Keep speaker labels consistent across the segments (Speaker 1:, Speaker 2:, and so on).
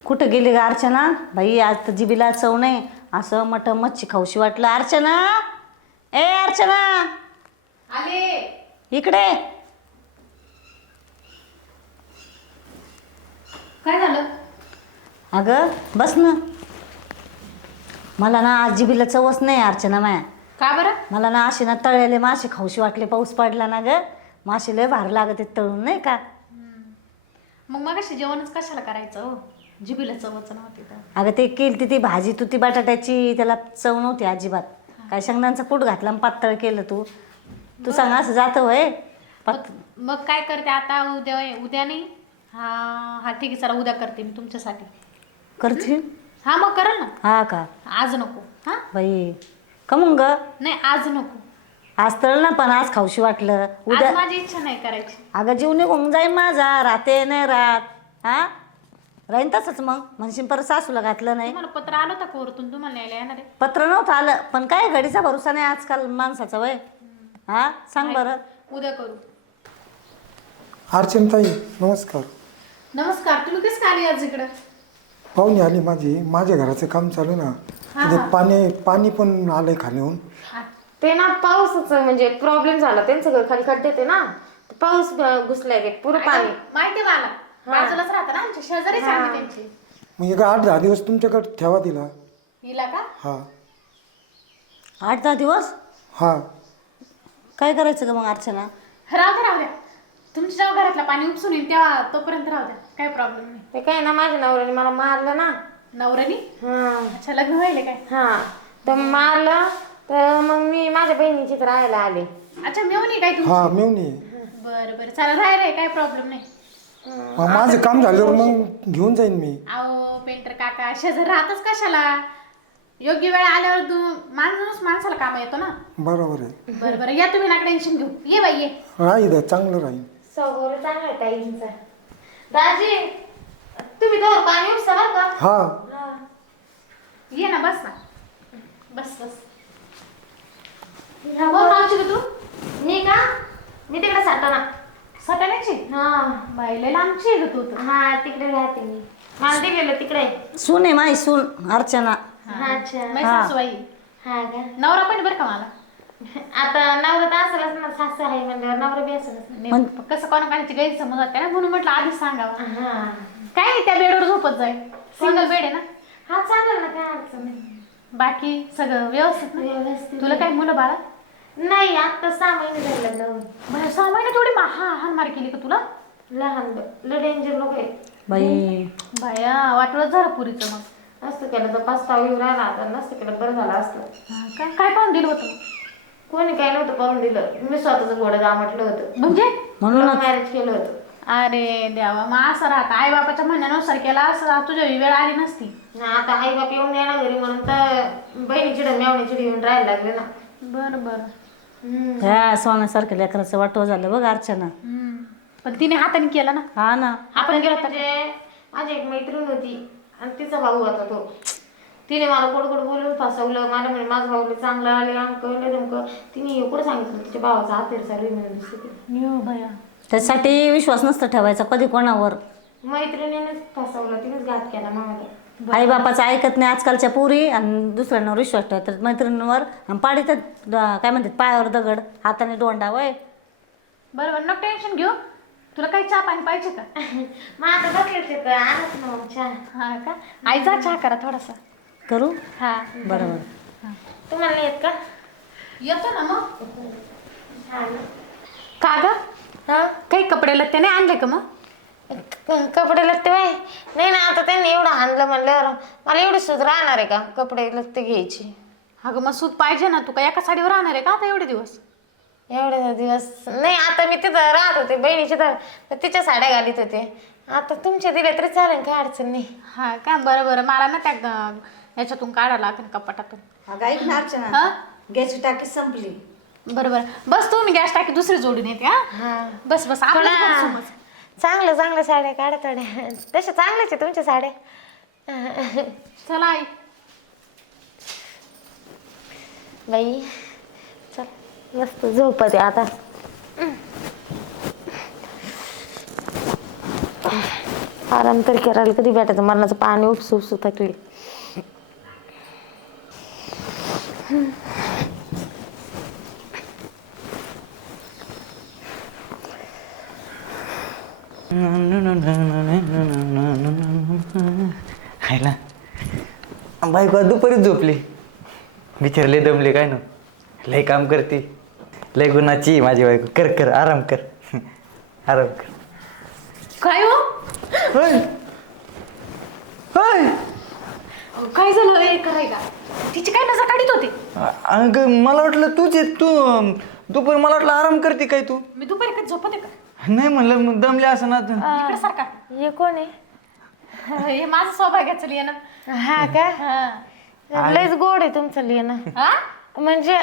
Speaker 1: कुठं गेली ग अर्चना? बाई आज तर जिबीला चव नाही. असं मटण मच्छी खाऊशी वाटलं. अर्चना, ए अर्चना,
Speaker 2: आले.
Speaker 1: इकडे.
Speaker 2: काय झालं?
Speaker 1: अगं बस ना. मला ना आज जिबीला चवच नाही अर्चना माया.
Speaker 2: का बरं?
Speaker 1: मला ना असे ना तळलेले मासे खाऊशी वाटले. पाऊस पडला ना ग, मासे लय भारी लागत आहेत तळून, नाही का?
Speaker 2: मग मगाशी जेवणच कशाला करायचं हो? जिभीला चवच नव्हती तर.
Speaker 1: अगं ते केली ती भाजी तुती बटाट्याची, त्याला चव नव्हती अजिबात. काय शेंगदाण्याचा कूट घातला आणि पातळ केलं. तू सांग असं जातं होय?
Speaker 2: मग काय करते आता? उद्या नाही. हा हा ठीक आहे, चला उद्या करते मी तुमच्यासाठी.
Speaker 1: करशील?
Speaker 2: हा मग करा ना.
Speaker 1: हा का?
Speaker 2: आज नको. हा
Speaker 1: बाई कमून ग?
Speaker 2: नाही आज नको.
Speaker 1: आज तळ ना, पण आज खाऊशी वाटलं. उद्या
Speaker 2: आज माझी इच्छा नाही करायची.
Speaker 1: अगं जीव निघून जाईन माझा. राहते नाही राहत. हा राहीन तसंच. मग म्हणशील परत सासूला घातलं नाही.
Speaker 2: तुम्हाला पत्र आलं होतं कोर्टून तुम्हाला न्यायला येणार आहे?
Speaker 1: पत्र नव्हतं आलं, पण काय घडीचा भरोसा नाही आजकाल माणसाचा. वय हा सांग बरं.
Speaker 2: उद्या करू.
Speaker 3: अर्चनाताई नमस्कार.
Speaker 2: नमस्कार. तुम्ही कसं काय आली आज इकडं?
Speaker 3: पाहुणे आली माझ्या घराचं काम चालू ना. तिथे पाणी पण आलंय खालीहून.
Speaker 4: ते ना पावसाचं म्हणजे प्रॉब्लेम झाला. त्यांचं घर खाली खड्डे ते ना, पाऊस घुसलाय ते पुरं पाणी.
Speaker 2: माहिती मला. बाजूलाच राहतं ना, आमच्या शेजारीच आम्ही त्यांची.
Speaker 3: मग एक 8-10 दिवस तुमच्याकडे ठेवा तिला.
Speaker 2: हिला का?
Speaker 3: हा
Speaker 1: 8-10 दिवस
Speaker 3: हा.
Speaker 1: काय करायचं ग मग अर्चना?
Speaker 2: राहू द्या. तुमच्या जेव्हा घरातलं पाणी उपसून येईल तेव्हा तोपर्यंत राहू द्या. काही प्रॉब्लेम नाही.
Speaker 4: ते काय ना, माझ्या नवऱ्याने मला मारलं ना.
Speaker 2: नवऱ्यानी?
Speaker 4: हा
Speaker 2: अच्छा, लग्न व्हायले काय?
Speaker 4: हा, तर मारलं तर मग मी माझ्या बहिणीची राहायला आले.
Speaker 2: अच्छा, मेवणी काय तुमची?
Speaker 3: हा मेवणी.
Speaker 2: बरं चला राहायला, काही प्रॉब्लेम नाही.
Speaker 3: मग माझं काम झाल्यावर मग घेऊन जाईन मी.
Speaker 2: अहो पेंटर काका, शेजार राहतच कशाला? योग्य वेळ आल्यावर माणूस माणसाला काम येतो ना.
Speaker 3: बरोबर आहे.
Speaker 2: बरं या तुम्ही ना, टेन्शन घेऊ. ये बाई ये.
Speaker 3: राहील चांगलं राहील.
Speaker 4: सगळं चांगलं आहे ताईंचा. दाजी तुम्ही दोन पाणी उपसा बरं का?
Speaker 3: हा
Speaker 2: ये ना, बस ना. बस. कोण आमची तू?
Speaker 4: मी का? मी तिकडे साठा ना.
Speaker 2: सटाण्याची?
Speaker 4: हा
Speaker 2: बाईला आमची आहे तू तर.
Speaker 4: हा तिकडे राहते मी. मला दिलेलं तिकडे.
Speaker 1: सून आहे माई सून अर्चना.
Speaker 4: अच्छा.
Speaker 2: माझी सासूबाई.
Speaker 4: हा का?
Speaker 2: नवरा पण बरं का मला.
Speaker 4: आता नवरा तर असेलच ना, सासू आहे म्हणजे नवरा बी असेलच ना.
Speaker 2: कसं कोणाची गैरसमज होते ना, म्हणून म्हटलं आधीच सांगावं.
Speaker 4: हा
Speaker 2: काय नाही, त्या बेडवर झोपत जाईल. सिंगल बेड आहे ना.
Speaker 4: हा चालेल ना, काय अडचण नाही.
Speaker 2: बाकी सगळं व्यवस्थित ना?
Speaker 4: व्यवस्थित.
Speaker 2: तुला काय मुलं बाळा?
Speaker 4: नाही, आता 6 महिने झाले लग्न.
Speaker 2: बरं 6 महिने थोडी हानमार केली का तुला?
Speaker 4: लहान लय डेंजर लोक आहे.
Speaker 1: बाई
Speaker 2: बाया वाटवत झालं पुरीचं. मग
Speaker 4: असतं केलं तर पस्ताव येऊ राहिला. आता नसतं केलं बरं झालं असतं.
Speaker 2: काय पाहून दिलं होतं?
Speaker 4: कोणी काय नव्हतं पाहून दिलं. मी स्वतःच घोडं दामटलं होतं.
Speaker 2: म्हणजे
Speaker 1: म्हणूनच
Speaker 4: मॅरेज केलं होतं.
Speaker 2: अरे देवा, मग असं राहत आई बापाच्या म्हणण्यानुसार केला असं तुझ्या वेळ आली नसती.
Speaker 4: आता आई बाप येऊन येणार घरी म्हणून तर बहिणीची मेवणीची येऊन राहायला लागले ना.
Speaker 2: बरं
Speaker 1: ह्या सोन्यासारख्या लेकराचं वाटव झालं बघ अर्चना.
Speaker 2: पण तिने हाताने केला ना.
Speaker 1: हा ना.
Speaker 4: आपण गेलो म्हणजे माझी एक मैत्रीण होती आणि तिचा भाऊ होता तो. तिने मला गोड बोलून फसवलं. मला म्हणे माझा भाऊ चांगला आले अंक तिने कुठं सांगितलं तिच्या भावाचा हातेर चालू म्हणून दिसते.
Speaker 2: भया
Speaker 1: त्यासाठी विश्वास नसतं ठेवायचा कधी कोणावर.
Speaker 4: मैत्रिणीनेच फसवलं, तिनेच घात केला मामाला.
Speaker 1: आई बापाचं ऐकत नाही आजकालच्या पुरी आणि दुसऱ्यांवर विश्वास ठेवतात मैत्रिणींवर. आणि पाडीतात काय म्हणतात पायावर दगड, हाताने दोंडा. वय
Speaker 2: बरोबर, नको टेन्शन घेऊ. तुला काही चहा पाणी पाहिजे का?
Speaker 4: मग आता बघायचं तर आणत ना मग चहा.
Speaker 2: हा का? आई जा चहा करा थोडासा.
Speaker 1: करू?
Speaker 2: हा
Speaker 1: बरोबर.
Speaker 4: तुम्हाला येत का?
Speaker 2: येतो ना मग.
Speaker 4: हा ना.
Speaker 2: का ग?
Speaker 4: हा,
Speaker 2: काही कपडे लत्ते नाही आणले का मग?
Speaker 4: कपडे लत्ते बाय नाही ना. आता त्यांनी एवढं आणलं म्हणल्यावर मला एवढी सूत राहणार आहे का कपडे लत्ते घ्यायची?
Speaker 2: अगं मग सूत पाहिजे ना. तू का एका साडीवर राहणार आहे का आता एवढे दिवस?
Speaker 4: एवढे दिवस नाही. आता मी तिथं राहत होते बहिणीची तर तिच्या साड्या घालीत होते. आता तुमच्या दिल्या तरी चालेल, काय अडचण नाही.
Speaker 2: हा का? बरं मला ना त्या याच्यातून काढायला लागेल कपाटातून.
Speaker 1: अगं ऐक ना अर्चना,
Speaker 2: हा
Speaker 1: गॅसची टाकी संपली.
Speaker 2: बरं बस तू, मी गॅस टाकी दुसरी जोडून येते. हा
Speaker 4: हा
Speaker 2: बस आपलं
Speaker 4: थोडा चांगल्या साड्या काढा थोड्या. तशा चांगल्याच आहे तुमच्या साड्या.
Speaker 2: चला आई.
Speaker 4: बाई चल मस्त झोपते आता. आराम तरी करायला कधी भेटायचं, मरणाचं पाणी उपसू उपसू थकली.
Speaker 5: खायला बायको दुपारीच झोपली. विचारले दमले काय ना, लय काम करते, लय गुणाची माझी बायको. कर कर आराम कर आराम कर.
Speaker 2: काय हो
Speaker 5: होय होय.
Speaker 2: काय झालं हे काय का तिची काय नजर काढीत होती.
Speaker 5: अगं मला वाटलं तूच आहे, तू दुपारी मला वाटलं आराम करते काय तू.
Speaker 2: मी दुपारी काय झोपते का.
Speaker 5: नाही म्हणलं मग दमले असं ना.
Speaker 2: इकडे सारखा
Speaker 4: हे कोण आहे?
Speaker 2: हे माझं सौभाग्याचं लिहिणं.
Speaker 4: हा का? लयच गोड आहे तुमचं लिहिणं.
Speaker 2: हा
Speaker 4: म्हणजे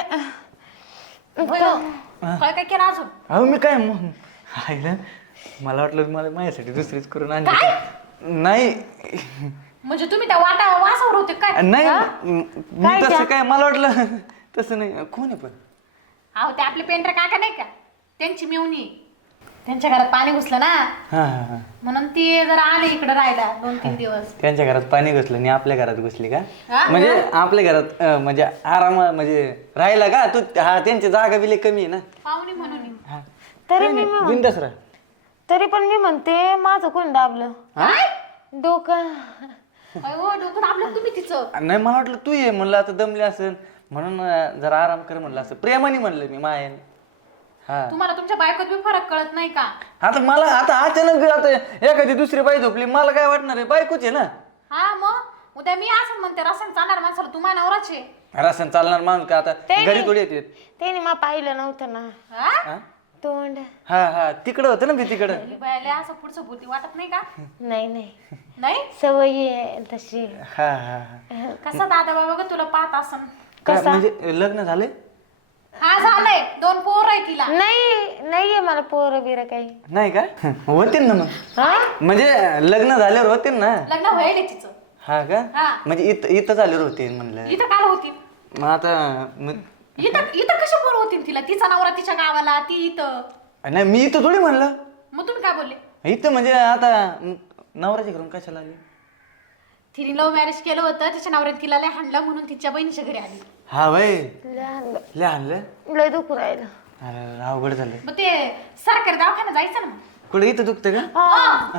Speaker 2: काय काय केलं अजून.
Speaker 5: अहो मी काय आईला मला वाटलं मला माझ्यासाठी दुसरीच करून आणली. नाही
Speaker 2: म्हणजे तुम्ही त्या वासावर होते काय.
Speaker 5: नाही मी तसं काय मला वाटलं तसं नाही. कोण आहे पण.
Speaker 2: अहो ते आपले पेंटर काका नाही का, त्यांची मेवणी. त्यांच्या घरात पाणी घुसलं ना,
Speaker 5: हा हा हा.
Speaker 2: म्हणून ती जरा आले इकडे राहायला 2-3 दिवस.
Speaker 5: त्यांच्या घरात पाणी घुसलं आणि आपल्या घरात घुसली का.
Speaker 2: हा?
Speaker 5: म्हणजे आपल्या घरात म्हणजे आराम म्हणजे राहिला का तू. हा त्यांची जागा बिले कमी आहे ना.
Speaker 2: पाहुणे म्हणून.
Speaker 5: हा
Speaker 4: तरी
Speaker 5: बिंदास राहा.
Speaker 4: तरी पण मी म्हणते माझं कोण दाबलं डोकं.
Speaker 2: अहो डोकं आपलं तुम्ही तिचं.
Speaker 5: नाही मला वाटलं तू ये म्हणलं आता दमले असेल म्हणून जरा आराम कर म्हणलं. असं प्रेमाने म्हणलं मी मायाने. हा
Speaker 2: तुम्हाला तुमच्या बायकोत बी फरक कळत नाही का.
Speaker 5: आता मला आता अचानक आता एखादी दुसरी बाई झोपली मला काय वाटणार आहे, बायकोच आहे ना.
Speaker 2: हा मग उद्या मी असं म्हणते रसन चालणार माणसाला तुम्हाला नवराचे.
Speaker 5: रसन चालणार माणूस का आता घरी थोडी येते.
Speaker 4: त्याने मला पाहिलं नव्हतं ना
Speaker 2: हा
Speaker 4: तोंड.
Speaker 5: हा हा तिकडं होतं ना मी तिकडं.
Speaker 2: ही बायाला असं पुढचं बोलती वाटत नाही का.
Speaker 4: नाही नाही
Speaker 2: नाही
Speaker 4: सवयी आहे तशी.
Speaker 5: हा हा हा.
Speaker 2: कसा दादा बाबा ग तुला पाहत असन.
Speaker 5: काय म्हणजे लग्न झाले.
Speaker 2: हा झालंय 2 पोर आहे तिला.
Speaker 4: नाही नाहीये मला पोरं बिरं काही.
Speaker 5: नाही का होतील ना मग. म्हणजे लग्न झाल्यावर होतील ना.
Speaker 2: लग्न व्हायला तिचं.
Speaker 5: हा का
Speaker 2: हा.
Speaker 5: म्हणजे इथं झाल्यावर होतील म्हणलं.
Speaker 2: इथं काल होती.
Speaker 5: मग आता
Speaker 2: इथं कशा पोर होती तिला. तिचा नवरा तिच्या गावाला, ती इथं.
Speaker 5: नाही मी इथं थोडी म्हणलं.
Speaker 2: मग तुम्ही काय बोलले.
Speaker 5: इथं म्हणजे आता नवऱ्याच्या घरून कशाला आली.
Speaker 2: तिने लव्ह मॅरेज केलं होतं, तिच्या नवऱ्याने तिला लय हाणलं म्हणून तिच्या बहिणीच्या घरी आली.
Speaker 5: हा वय
Speaker 4: लहान
Speaker 5: लय आणलं.
Speaker 4: लय दुखू राहिलं.
Speaker 5: अरे अवघड झालं.
Speaker 2: मग ते सरकारी दवाखान्यात जायचं ना मग.
Speaker 5: कुठे इथं दुखतं का.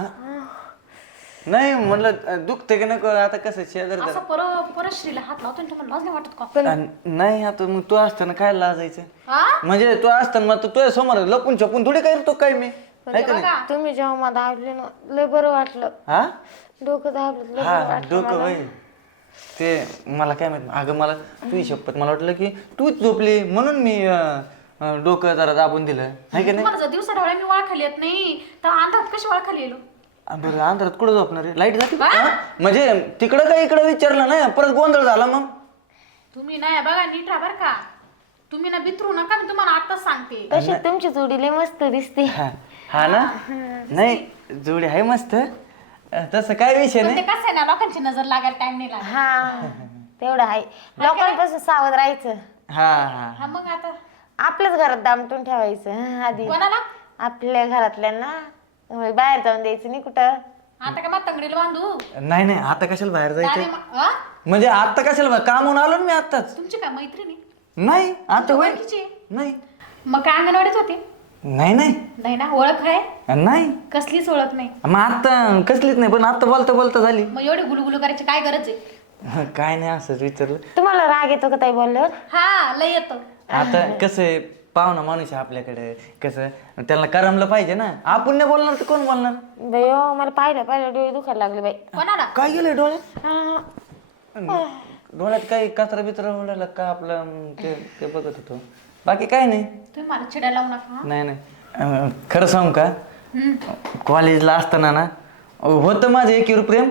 Speaker 5: नाही म्हणलं दुखतं की नको. आता कसं शेजार
Speaker 2: असं परश्रीला हात लावतो ना तुम्हाला लाज नाही वाटत का.
Speaker 5: नाही आता मग तू असताना काय लाजायचं.
Speaker 2: हा
Speaker 5: म्हणजे तू असताना मग तुझ्या समोर लपून छपून थोडी काय तो काय मी.
Speaker 2: म्हणजे बघा
Speaker 4: तुम्ही जेव्हा मला दाबले ना लय बरं वाटलं.
Speaker 5: हा
Speaker 4: डोकं दाबलं लय बरं
Speaker 5: हा
Speaker 4: वाटलं
Speaker 5: डोकं
Speaker 4: मला.
Speaker 5: वय ते मला काय माहित. अगं मला तुझी शपथ मला वाटलं की तूच झोपली म्हणून मी डोकं जरा दाबून दिलं नाही का. नाही
Speaker 2: तुम्हाला जर दिवसा ढवळ्या मी वळखाली येत नाही तर अंधारात कशी वळखाली येलो.
Speaker 5: बरं अंधारात कुठं झोपणार आहे. लाईट जाते का? म्हणजे तिकडं काय इकडं विचारलं नाही परत गोंधळ झाला मग.
Speaker 2: तुम्ही नाही बघा नीट राहा बरं का. तुम्ही ना बितरू नका, मी तुम्हाला आताच सांगते.
Speaker 4: तशी तुमची जोडी लय मस्त दिसते.
Speaker 5: हा ना. नाही जोडी आहे मस्त. तसं काय विषय
Speaker 2: पण
Speaker 5: नाही.
Speaker 2: ते कसं आहे ना लोकांची नजर लागायला टाइम नाही लागत.
Speaker 4: हा तेवढं आहे. लोकांपासून सावध राहायचं.
Speaker 5: हा हा
Speaker 2: हा मग आता
Speaker 4: आपल्याच घरात दामटून ठेवायचं आधी.
Speaker 2: कोणाला
Speaker 4: आपल्या घरातल्यांना बाहेर जाऊन द्यायचं नाही कुठं.
Speaker 2: आता का मग तंगडीला बांधू.
Speaker 5: नाही नाही आता कशाला बाहेर जायचं.
Speaker 2: हा?
Speaker 5: म्हणजे आता कशाला कामून आलो ना मी आताच.
Speaker 2: तुमची काय मैत्रिणी
Speaker 5: नाही आता होय
Speaker 2: ओळखीची आहे?
Speaker 5: नाही
Speaker 2: मग काय अंगणवाडीत होते.
Speaker 5: नाही नाही
Speaker 2: नाही ना ओळख आहे.
Speaker 5: नाही
Speaker 2: कसलीच ओळख नाही.
Speaker 5: मग आता कसलीच नाही. पण आता बोलता बोलता झाली.
Speaker 2: मग एवढी गुलगुलू करायची काय गरज आहे.
Speaker 5: काय नाही असंच विचारलं.
Speaker 4: तुम्हाला राग येतो का ताई बोलल्यावर.
Speaker 2: हा लय येतो.
Speaker 5: आता कसं आहे पाहुणा माणूस आहे आपल्याकडे. कसं त्याला करमलं पाहिजे ना. आपण नाही बोलणार तर कोण बोलणार.
Speaker 4: बाई मला पाहिलं डोळे दुखायला लागले बाई.
Speaker 2: कोणाला.
Speaker 5: काय गेलं डोळ्यात.
Speaker 4: हा.
Speaker 5: डोळ्यात काही कचरा बिचरा उडाला का आपलं ते बघत होतो. बाकी काय नाही.
Speaker 2: तुम्ही मला चिडायला लावू नका.
Speaker 5: नाही नाही खरं सांगू का कॉलेजला असताना ना होतं माझं एकीवर प्रेम.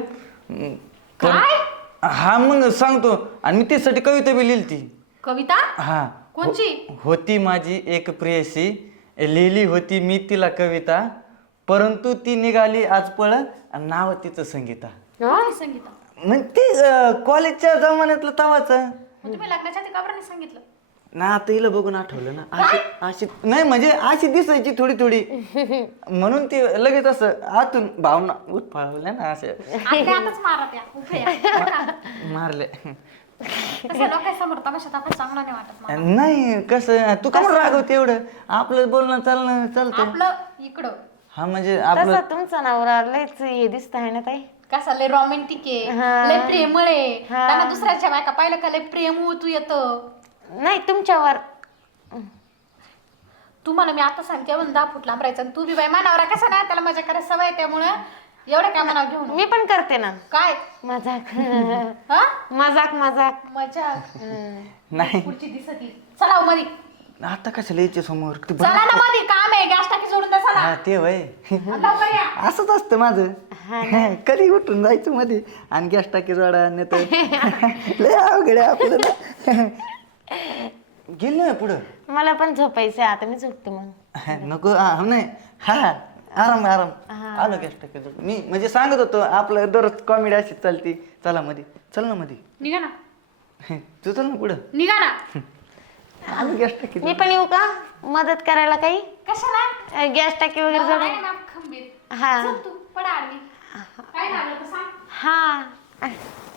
Speaker 2: काय
Speaker 5: हा मग सांगतो. आणि मी त्यासाठी कविता बी लिहिली ती.
Speaker 2: कविता
Speaker 5: हा
Speaker 2: कोणची.
Speaker 5: होती माझी एक प्रेयसी लिहिली होती मी तिला कविता परंतु ती निघाली आज पळ नाव तिचं संगीता.
Speaker 2: कोणी संगीता.
Speaker 5: मग ती कॉलेजच्या जमान्यातलं तवाचं.
Speaker 2: मग तुम्ही लग्नाच्या आधी का बरं नाही सांगितलं.
Speaker 5: ना आता हिला बघून आठवलं ना अशी अशी नाही म्हणजे अशी दिसायची थोडी थोडी म्हणून ती लगेच असं आतून भावना उत्फाळवल्या ना असे
Speaker 2: आताच मारा त्या उभ्या.
Speaker 5: मारले
Speaker 2: तसं लोकांसमोर तमाशा दाखवायला चांगला नाही वाटत मला.
Speaker 5: नाही कसं तू का म्हणून रागवते एवढं आपलं बोलणं चालणं चालतं
Speaker 2: आपलं इकडं
Speaker 5: हा म्हणजे आपलं
Speaker 4: तसं तुमचा नवरा लयच हे दिसत आहे ना ताई.
Speaker 2: कसं लय रोमॅन्टिक आहे,
Speaker 4: हा.
Speaker 2: लय प्रेमळ आहे.
Speaker 4: हा.
Speaker 2: त्यांना दुसऱ्याच्या बायका पाहिलं का लय प्रेम तू येतं.
Speaker 4: नाही तुमच्यावर
Speaker 2: तुम्हाला मी आता सांगते म्हणून 10 फूट लांब राहायचं आणि तू बी बाय मानावरा कसा नाही त्याला मजा करायला सवय आहे, त्यामुळं एवढ्या काय मनावर घेऊन
Speaker 4: मी पण करते ना
Speaker 2: काय
Speaker 4: मजाक
Speaker 2: हा
Speaker 4: मजाक मजाक
Speaker 2: मजा
Speaker 5: नाही
Speaker 2: पुढची दिसती. चला हो मध्ये,
Speaker 5: आता कशाला यायचे समोर ते बघ.
Speaker 2: चला ना मध्ये, काम आहे गॅस टाकी सोडून द्या चला.
Speaker 5: हा ते वय
Speaker 2: आता लवकर या.
Speaker 5: असंच असतं माझं कधी उठून जायचं मध्ये आणि गॅस टाकी जोडा नाही तर लय अवघड आहे आपलं ना. गेल ना पुढं
Speaker 4: मला पण झोपायचं आता मी झोपते मग.
Speaker 5: नको नाही हा आराम आराम आलो गॅस टाकी जोड मी म्हणजे सांगत होतो आपलं दररोज कॉमेडी अशीच चालती. चला मध्ये चल ना मध्ये
Speaker 2: निघा ना,
Speaker 5: तू चल ना पुढं
Speaker 2: निघा ना.
Speaker 5: आलो गॅस टाकी
Speaker 4: मी पण येऊ का मदत करायला काही
Speaker 2: कशाला
Speaker 4: गॅस टाकी वगैरे
Speaker 2: नवरा
Speaker 4: जोड
Speaker 2: आहे ना खंबीर.
Speaker 4: हा
Speaker 2: चल तू पडा आडवी. काय लागलं तर सांग.
Speaker 4: हा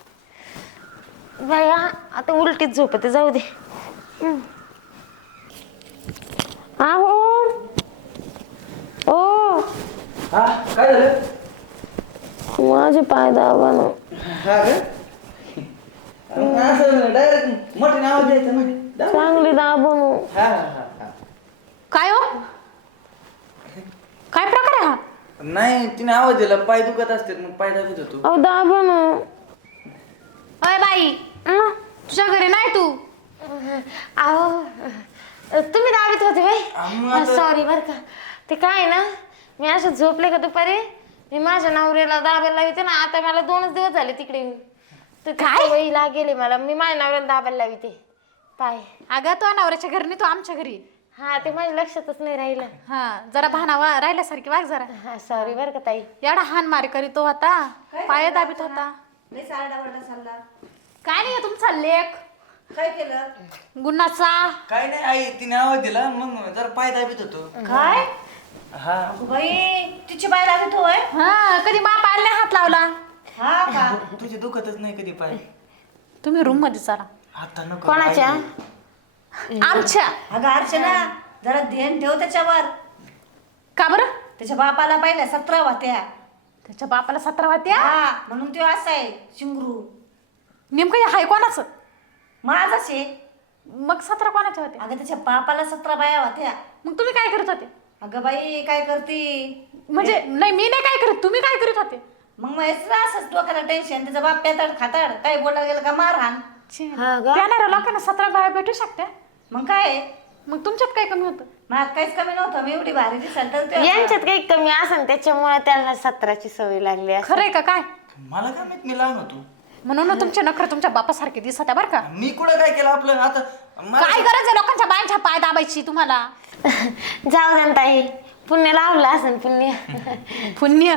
Speaker 4: बाया आता उलटीच झोपते जाऊ दे. आहो ओ
Speaker 5: हा काय झालं
Speaker 4: माझे पाय दाबा ना.
Speaker 5: हा का असं डायरेक्ट मोठे नाव द्यायचं ना
Speaker 4: चांगली दाबून
Speaker 5: हा हा हा
Speaker 2: काय हो, काय प्रकार आहे हा?
Speaker 5: नाही तिने आवाज दिला पाय दुखत असते मग पाय दाबत होतो.
Speaker 4: अहो दाबा ना.
Speaker 2: अय बाई, तुझ्या घरी नाही तू.
Speaker 4: अहो तुम्ही दाबीत होते
Speaker 5: मग
Speaker 4: बाई
Speaker 5: आता-
Speaker 4: सॉरी बर का. ते काय ना मी असं झोपले का दुपारी मी माझ्या नवऱ्याला दाबायला लावते ना. आता मला 2च दिवस झाले तिकडे येऊन. तर काय वही लागेल मला. मी माझ्या नवऱ्याला दाबायला लावते पाय.
Speaker 2: अगं तू नवऱ्याच्या घरी नाही, तू आमच्या घरी.
Speaker 4: हा ते माझ्या लक्षातच नाही राहिलं.
Speaker 2: हा जरा भानावा राहिल्यासारखी वाग जरा.
Speaker 4: हा सॉरी बर का ताई.
Speaker 2: एवढा हान मारी करीतो होता, पाय दाबीत होता. काय नाही तुमचा लेख
Speaker 1: काय केलं
Speaker 2: गुन्हाचा.
Speaker 5: काय नाही आई तिने आवाज दिला मग जरा पाय दाबीत होतो.
Speaker 1: काय
Speaker 5: हा
Speaker 1: बाई तिची बाय लागत होय.
Speaker 2: हा कधी मा पायाला हात लावला.
Speaker 1: हा का
Speaker 5: तुझे दुखतच नाही कधी पाय.
Speaker 2: तुम्ही रूम मध्ये चला.
Speaker 5: आता नको
Speaker 4: कोणाच्या
Speaker 5: आई.
Speaker 2: आमच्या.
Speaker 1: अगं अर्चना जरा ध्यान ठेव त्याच्यावर.
Speaker 2: का बरं?
Speaker 1: त्याच्या बापाला पाहिल्या 17 होत्या.
Speaker 2: त्याच्या बापाला 17 होत्या.
Speaker 1: हा म्हणून तो असा आहे शिंगरू.
Speaker 2: नेमकं हे हाय कोणाचं?
Speaker 1: माझाच आहे.
Speaker 2: मग 17 कोणाच्या होत्या?
Speaker 1: अगं त्याच्या बापाला 17 बाया होत्या.
Speaker 2: मग तुम्ही काय करत होते?
Speaker 1: अगं बाई काय करती
Speaker 2: म्हणजे नाही मी नाही काय करत, तुम्ही काय करत होते?
Speaker 1: मग माहिती असंच डोक्याला टेन्शन. त्याचा बाप पेताड खाताड काय बोलायला गेलं का मारहाण.
Speaker 4: हा ग
Speaker 2: त्याला लोकांना 17 बाया भेटू शकत्या.
Speaker 1: मग काय
Speaker 2: मग तुमच्यात काय कमी होतं?
Speaker 1: मग काहीच कमी नव्हतं. मी एवढी भारी दिसाल तर ते-
Speaker 4: यांच्यात काही कमी असेल त्याच्यामुळे त्यांना 17ची सवय लागली असेल.
Speaker 2: खरंय का काय?
Speaker 5: मला काय माहित मी लहान होतो.
Speaker 2: म्हणून ना तुमचे नखर तुमच्या बापासारखे दिसत आहे बरं का.
Speaker 5: मी कुठं काय केलं आपलं आता
Speaker 2: काय गरज आहे लोकांच्या बायांच्या पाय दाबायची तुम्हाला?
Speaker 4: जाऊ दे ना ताई पुण्य लावलं असेल पुण्य.
Speaker 2: पुण्य.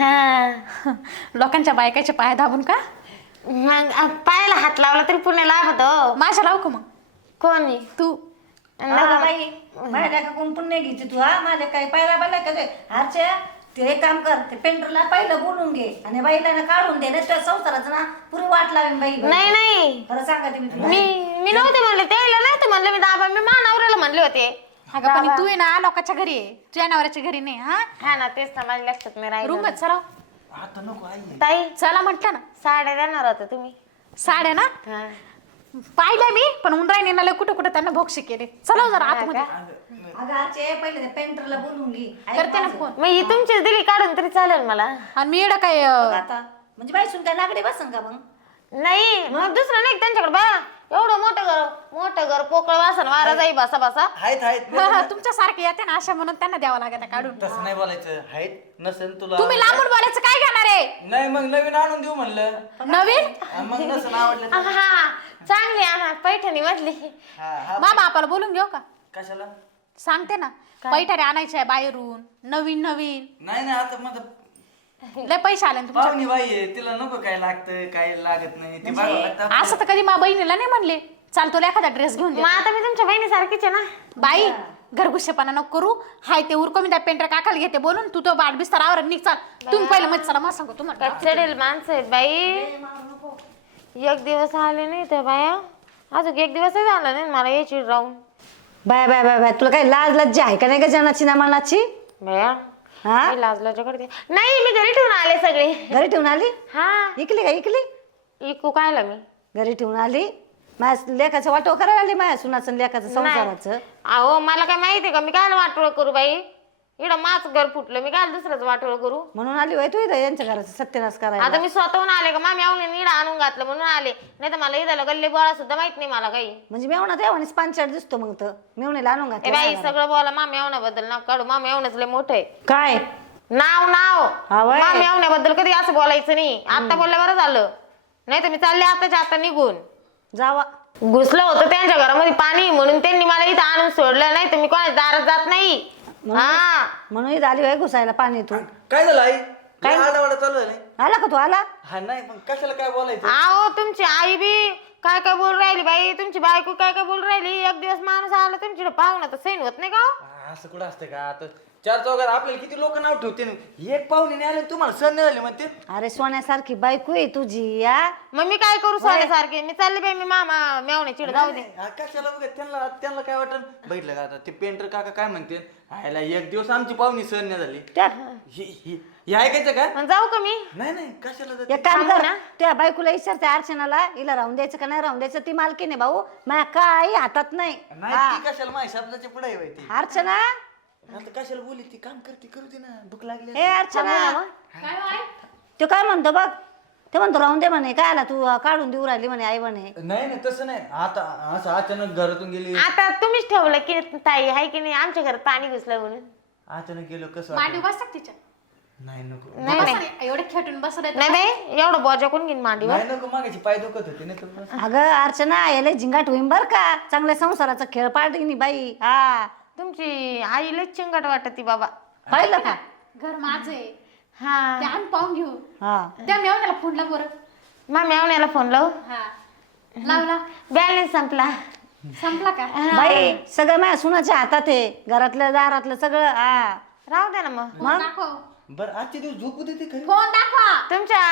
Speaker 4: हा
Speaker 2: लोकांच्या बायकाचे पाय दाबून का?
Speaker 4: मग पायाला हात लावला तरी पुण्य लाभत हो.
Speaker 2: माझ्या लावू का मग?
Speaker 4: कोणी
Speaker 2: तू.
Speaker 1: हा बाई माझ्या का कोण पुण्य घ्यायची तू. हा माझ्या काय पायला पाहिला का ते अर्च्या ते एक काम कर ते पेंटरला पहिलं बोलून घे आणि बाईला ना काढून दे ना त्या संसाराचं ना पुरी वाट लावेन बाई.
Speaker 4: नाही नाही
Speaker 1: बरं सांगा तुम्ही तुला.
Speaker 4: मी नव्हते म्हणले त्याला नाही तर म्हणलं मी दाबा मी मानावऱ्याला म्हणले होते.
Speaker 2: अगं पण तू आहे ना लोकांच्या घरी आहे, तुझ्या नवऱ्याच्या घरी नाही. हा
Speaker 4: हा ना तेच ना माझ्या लक्षात नाही राहिलं.
Speaker 2: रूम चला
Speaker 5: आता नको आई.
Speaker 4: ताई
Speaker 2: चला म्हटलं ना.
Speaker 4: साड्या देणार होता तुम्ही.
Speaker 2: साड्या ना
Speaker 4: हा
Speaker 2: पाहिल्या मी पण उंदरायने ना लय कुठं कुठं त्यांना भोक्षे केले. चला हो जरा आतमध्ये.
Speaker 1: अगं आरचे पहिले ते पेंटरला बोलून घे. ऐक
Speaker 2: करते ना
Speaker 1: माझं.
Speaker 2: फोन.
Speaker 4: मग ही तुमचीच दिली काढून तरी चालेल मला.
Speaker 2: आणि मी एवढं काय
Speaker 1: बघ आता म्हणजे बाई सुन काय नागडे बसन का मग.
Speaker 4: नाही मग दुसरं नाही त्यांच्याकडे बा एवढं मोठं घर पोकळ वासन वारा जाई बसा बसा.
Speaker 5: आहेत
Speaker 2: तुमच्या सारखे येते ना अशा म्हणून त्यांना द्यावं लागत काढून.
Speaker 5: तसं नाही बोलायचं आहेत नसेल तुला
Speaker 2: तुम्ही लांबून बोलायचं काय घेणार आहे?
Speaker 5: नाही मग नवीन आणून देऊ म्हणलं.
Speaker 2: नवीन
Speaker 5: मग नसेल आवडलं तर.
Speaker 4: हा चांगली आणा पैठणी मधली.
Speaker 5: हा
Speaker 2: मा बापाला बोलून घेऊ का?
Speaker 5: कशाला
Speaker 2: सांगते ना पैठारी आणायचे आहे बाहेरून नवीन नवीन.
Speaker 5: नाही आता माझं
Speaker 2: लय पैसे आले ना तुमच्या.
Speaker 5: पाहुणी बाई आहे तिला नको काय लागतं काय लागत नाही ते बघावं लागतं.
Speaker 2: असं तर कधी मा बहिणीला नाही म्हणले. चाल तुला एखादा ड्रेस घेऊन दे
Speaker 4: मग आता मी तुमच्या बहिणीसारखीच आहे ना.
Speaker 2: बाई घरगुशेपणा नको करू. हाय ते उरको मी त्या पेंटर काकाला घेते बोलून. तू तो बाट बिस्तार आवर निघ चाल. तुम्ही पहिले मध्ये चला मग सांगू तुम्हाला.
Speaker 4: चढेल माणसं आहेत बाई. एक दिवस आले नाही तर बाया, अजून एक दिवसही झाला नाही मला यायची राहून.
Speaker 1: बाय बाय बाय बाय, तुला काही लाज लज्जा आहे का नाही का जनाची ना मनाची?
Speaker 4: बाया
Speaker 1: हा
Speaker 4: मी लाजलाच्या करते नाही. मी घरी ठेवून आले सगळे.
Speaker 1: घरी ठेवून आली?
Speaker 4: हा
Speaker 1: इकली का इकली?
Speaker 4: इकू कायला मी
Speaker 1: घरी ठेवून आली? माझ्या लेखाचं वाटो करायला आली माझ्या सुनाचं लेखाचं संसाराचं.
Speaker 4: अहो मला काय माहितीये का मी काय वाटोळ करू बाई. इकडं माझं घर फुटलं मी काय दुसऱ्याच वाटोळ करू.
Speaker 1: म्हणून आली होय तू इथं यांच्या घराचं सत्यानाश करायला?
Speaker 4: आता मी स्वतःहून आले का मामी आवणे इडं आणून घातलं म्हणून आले. नाही तर मला इथं गल्ले बोळा सुद्धा माहित नाही मला काही.
Speaker 1: म्हणजे मेवणा तेव्हानीच पांचट दिसतो मग तर मेवणीला आणून
Speaker 4: ए
Speaker 1: घातलं
Speaker 4: बाई
Speaker 1: माझ्या घरात.
Speaker 4: सगळं बोला मामी आवण्याबद्दल ना काढू. मामी आवणच लय मोठं आहे.
Speaker 1: काय
Speaker 4: नाव नाव
Speaker 1: हा वय.
Speaker 4: मामी आवण्याबद्दल कधी असं बोलायचं नाही. आता बोललं बरं झालं. नाही तर मी चालले आताच्या आता निघून.
Speaker 1: जावा.
Speaker 4: घुसलं होतं त्यांच्या घरामध्ये पाणी म्हणून त्यांनी मला इथं आणून सोडलं. नाही तर मी कोणाच्या दारात जात नाही. हा
Speaker 1: म्हणून इथं आली होय घुसायला पाणी तू.
Speaker 5: काय झालं आई? काय आडावाडा चालू आहे?
Speaker 1: आला का तू? आला?
Speaker 5: हा नाही पण कशाला काय बोलायचं?
Speaker 4: आहो तुमची आई बी काय काय बोल राहिली बाई. तुमची बायको काय काय बोल राहिली. एक दिवस माणूस आला तुमची पाहुणा तर सैन होत नाही का हो?
Speaker 5: असं कुठं असतं का? आता चार चौघात आपल्याला किती लोक नाव ठेवते. एक पाहुणे नाही आले तुम्हाला सण नाही झाले म्हणते.
Speaker 1: अरे सोन्यासारखी बायको आहे तुझी या.
Speaker 4: मग मी काय करू सोन्यासारखे. मी चालले बाई मी मामा मेवण्याची जाऊ दे.
Speaker 5: हा, कशाला बघ त्यांना त्यांना काय वाटत बघितलं का आता ते पेंटर काका काय म्हणते आयला एक दिवस आमची पाहुणी सण नाही झाली. हे ऐकायचं का?
Speaker 4: मग जाऊ का मी.
Speaker 5: नाही नाही कशाला जाते?
Speaker 1: एक काम
Speaker 4: थांबू
Speaker 1: कर
Speaker 4: ना.
Speaker 1: त्या बायकोला विचारते अर्चनाला हिला राहून द्यायचं का नाही राहून द्यायचं. ती मालकी नाही भाऊ माझ्या काही हातात नाही.
Speaker 5: नाही
Speaker 1: हा.
Speaker 5: ती कशाला माझ्या शब्दाच्या पुढे आहे ती.
Speaker 1: अर्चना
Speaker 5: आता कशाला बोली ती काम करते करू दे ना भूक लागली
Speaker 1: ए अर्चना
Speaker 2: काय हो आई?
Speaker 1: तो काय म्हणतो बघ. ते म्हणतो राहून दे म्हणे. काय आला तू काढून देऊ राहिली म्हणे आई म्हणे.
Speaker 5: नाही नाही तसं नाही. आता असं अचानक घरातून गेली
Speaker 4: आता तुम्हीच ठेवलं की ताई आहे की नाही आमच्या घरात पाणी घुसलं म्हणून.
Speaker 5: अचानक गेलो कसं
Speaker 2: मांडी
Speaker 5: वाटलं?
Speaker 2: बसतात तिच्या.
Speaker 5: नाही नको
Speaker 4: नाही नाही
Speaker 2: एवढे खेटून बसले.
Speaker 4: नाही बाई एवढं बोजा कोण घेईन मांडीवर.
Speaker 5: नाही नको मागायची पाय दुखत होते नाही तर
Speaker 1: अगं अर्चना याला झिंगाट होईन बर का. चांगल्या संसाराचा खेळ पाडली बाई. हा
Speaker 4: तुमची आई लय चिंगट वाटती बाबा.
Speaker 1: पाहिलं का?
Speaker 2: घर माझं आहे.
Speaker 4: हा
Speaker 2: ते आम्ही पाहून घेऊ.
Speaker 1: हा
Speaker 2: त्या मेवण्याला फोन लाव बरं.
Speaker 4: मग मेवण्याला फोन लावू.
Speaker 2: हा लावला.
Speaker 4: बॅलन्स संपला.
Speaker 2: संपला का?
Speaker 1: बाई सगळं माझ्या सुनाच्या हातात आहे. घरातलं दारातलं सगळं. हा
Speaker 4: राहू दे ना मग.
Speaker 2: फोन दाखव.
Speaker 5: बरं आजचे दिवस झोपू देते खरी.
Speaker 2: फोन दाखवा.
Speaker 4: तुमच्या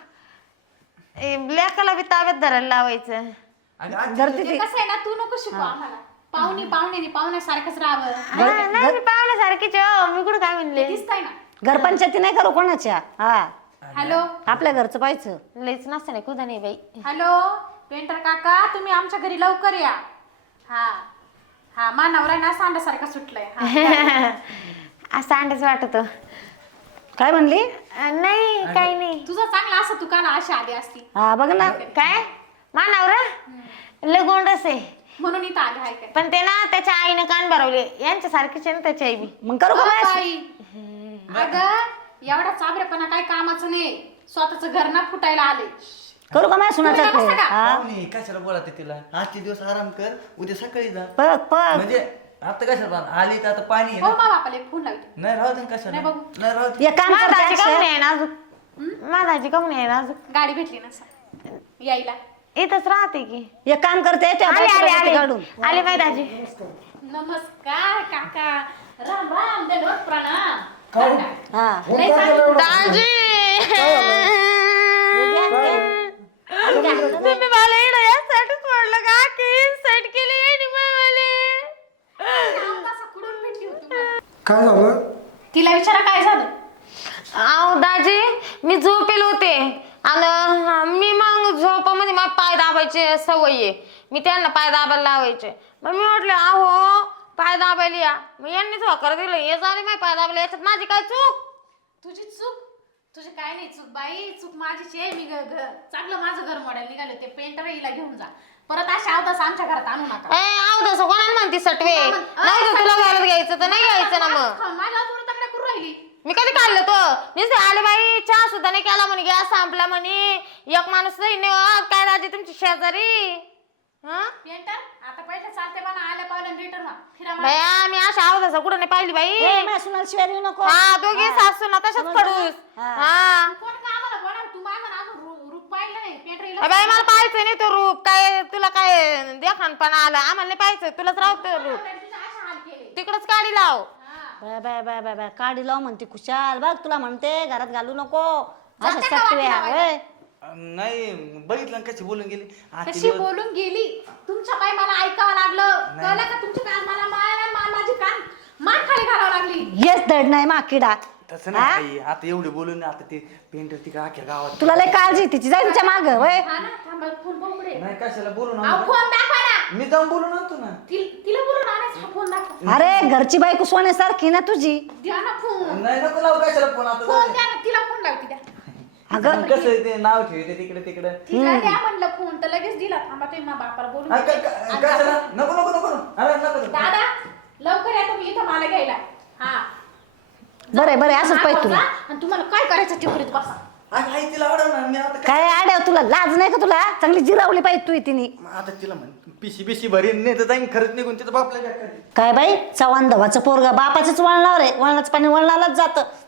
Speaker 4: लेकाला बी ताब्यात धरायला लावायचं.
Speaker 5: आणि आज
Speaker 1: धरते
Speaker 2: ते
Speaker 1: ती.
Speaker 2: कसं आहे ना तू नको शिकू आम्हाला. पाहुणे पाहुण्यासारखंच राहावं.
Speaker 4: हा, नाही मी पाहुण्यासारखीच आहे, हो. मी कुठं काय म्हणले.
Speaker 2: दिसतंय ना.
Speaker 1: घरपंचायती नाही करू कोणाच्या. हा
Speaker 2: हॅलो
Speaker 1: आपल्या घरचं पाहायचं.
Speaker 4: लईच नसतं नाही कुठं नाही बाई.
Speaker 2: हॅलो पेंटर काका तुम्ही आमच्या घरी लवकर या. हा हा मानावर ना सांड्यासारखा सुटलाय. हा.
Speaker 4: असं अंडच वाटत.
Speaker 1: काय म्हणली?
Speaker 4: नाही काही नाही.
Speaker 2: तुझं चांगला असं तू काला अशी आली असती
Speaker 1: हा बघ ना.
Speaker 4: काय मानावर लय गोंडस आहे.
Speaker 2: म्हणून इथं आली हाय काय.
Speaker 4: पण ते ना त्याच्या आईने कान भरवले. यांच्यासारखीच आहे ना त्याची आई बी.
Speaker 1: मग करू का माझ्या?
Speaker 2: बाई अगं एवढा चाबरेपणा काही कामाचं नाही. स्वतःच घर ना फुटायला आले.
Speaker 1: करू का माझ्या सुनाचा
Speaker 2: तुम्ही
Speaker 1: खेळ?
Speaker 2: बसा का?
Speaker 1: हा
Speaker 5: पाहुणे कशाला बोलाते तिला. आजचे दिवस आराम कर उद्या सकाळी जा.
Speaker 1: बघ बघ.
Speaker 5: म्हणजे आता कशाला आली तर आता पाणी आहे
Speaker 2: हो
Speaker 5: ना.
Speaker 2: मा बापाला एक फोन लावते.
Speaker 5: नाही राहू दे ना कशाला.
Speaker 2: नाही बघू.
Speaker 5: नाही राहू दे.
Speaker 1: एक काम कर
Speaker 4: माझाची
Speaker 1: त्या
Speaker 4: काऊन
Speaker 1: अक्षय.
Speaker 4: आहे ना अजून. माझाची काऊन आहे ना अजून.
Speaker 2: गाडी भेटली ना यायला.
Speaker 4: इथंच राहते की.
Speaker 1: एक काम करते त्या
Speaker 4: आले आले
Speaker 1: बायकोला
Speaker 4: आले
Speaker 1: काढून.
Speaker 4: आले बाई दाजी.
Speaker 2: नमस्कार काका. राम राम दंडवत प्रणाम.
Speaker 1: हा
Speaker 2: लय चांगलं.
Speaker 4: दाजी तुम्ही मला इकडे यासाठीच म्हटलं का की सेट केली आहे
Speaker 2: तसा कुठून भेटली होती मला?
Speaker 3: काय झालं?
Speaker 2: तिला विचारा काय झालं.
Speaker 4: अहो दाजी मी झोपेल होते आणि मी मग झोपामध्ये मला पाय दाबायचे सवय आहे. मी त्यांना पाय दाबायला लावायचे. मग मी म्हटलं अहो पाय दाबायला या. मग यांनीच होकार दिलं. हे झाले माझे पाय दाबायला. याच्यात माझी काय चूक.
Speaker 2: तुझी चूक. तुझी काय नाही चूक बाई. चूक माझीच आहे. मी चांगलं माझं घर मॉडेल निघाले. ते पेंटर हिला घेऊन जा. परत अशा अवदास आमच्या घरात आणू नका.
Speaker 4: अहो तसं कोणाला म्हणते सटवे. नाही तर तुला घरात घ्यायचं तर नाही घ्यायचं ना मग.
Speaker 2: माझ्या थोडं तंगड्या करून राहिली.
Speaker 4: मी कधी काढलं तो नुसते आले बाई चहा सुद्धा नाही केला म्हणे. गॅस संपला म्हणे. एक माणूस नाही काय राजे तुमची शेजारी. हा
Speaker 2: पेंटर आता पहिले चालते बना आल्या पावलं रिटर्न फिरा मार.
Speaker 4: बाया मी अशा आवाज कुठं नाही पाहिली बाई.
Speaker 1: ए, माझ्या सुनाला शिवाय देऊ नको.
Speaker 4: हा दोघी सासू ना तशाच पडूस.
Speaker 1: हा.
Speaker 4: हा
Speaker 2: कोण का आम्हाला बोला तू माझं अजून रूप पाहिलं नाही. पेंटर हिला
Speaker 4: बाई मला पाहायचं नाही तो रूप काय तुला काय देखानपणा आला आम्हाला नाही पाहायचं तुलाच राहतो रूप
Speaker 2: तिचं अशा हाल केले.
Speaker 4: तिकडच काढी लाव
Speaker 1: bye bye bye bye bye काढी लाव म्हणते खुशाल बघ तुला म्हणते घरात घालू नको असंच
Speaker 2: जाते का
Speaker 1: करते
Speaker 2: वाटी लावायला?
Speaker 1: होय.
Speaker 5: नाही बघितलं ना कशी बोलून गेली आजचे
Speaker 2: कशी
Speaker 5: दिवस
Speaker 2: बोलून गेली तुमच्या बाई मला ऐकावं लागलं कळलं का तुमच्या कान मला माझी कान मान खाली घालावं लागली.
Speaker 1: येस दड नाही मा किडा
Speaker 5: तसं नाही आई, आता एवढे बोलून ना आता ते पेंटर तिकडे अख्ख्या गावात
Speaker 1: तुला लय काळजी तिची जाय तिच्या माग वय
Speaker 2: हा ना थांबा फोन पकडे.
Speaker 5: नाही कशाला बोलून
Speaker 2: अहो
Speaker 5: आणू?
Speaker 2: फोन दाखवा ना.
Speaker 5: मी जाऊन बोलून आणतो ना
Speaker 2: तिला बोलून आणायचा हा फोन दाखवा.
Speaker 1: अरे घरची बायको सोन्यासारखी ना तुझी
Speaker 2: द्या ना फोन.
Speaker 5: नाही नको लावू कशाला फोन आता
Speaker 2: फोन द्या ना तिला फोन लावते द्या.
Speaker 1: अगं
Speaker 5: कसं आहे ते नाव ठेवते तिकडे तिकडे
Speaker 2: तिला द्या म्हणलं फोन तर लगेच दिला थांबा तुम्ही माझ्या बापाला बोलून
Speaker 5: हा,
Speaker 2: घेते.
Speaker 5: कशाला नको नको नको अरे नको
Speaker 2: दादा लवकर या तुम्ही इथं मला घ्यायला. हा
Speaker 1: बरे बरे असंच पाहिजे तुला
Speaker 2: आणि तुम्हाला काय करायचं ते करीत बसा.
Speaker 5: अगं आई तिला आवडणार मी आता
Speaker 1: काय आड्याव तुला लाज नाही का तुला चांगली जिरावली पाहिजे तू तिने
Speaker 5: आता तिला म्हण पिशी बिशी भरीन नाही तर जाईन खरंच निघून तिथं बापल्या
Speaker 1: काय बाई चव्हाण धवाचं पोरगा बापाचंच वळणावर आहे वळणाचं पाणी वळणालाच जातं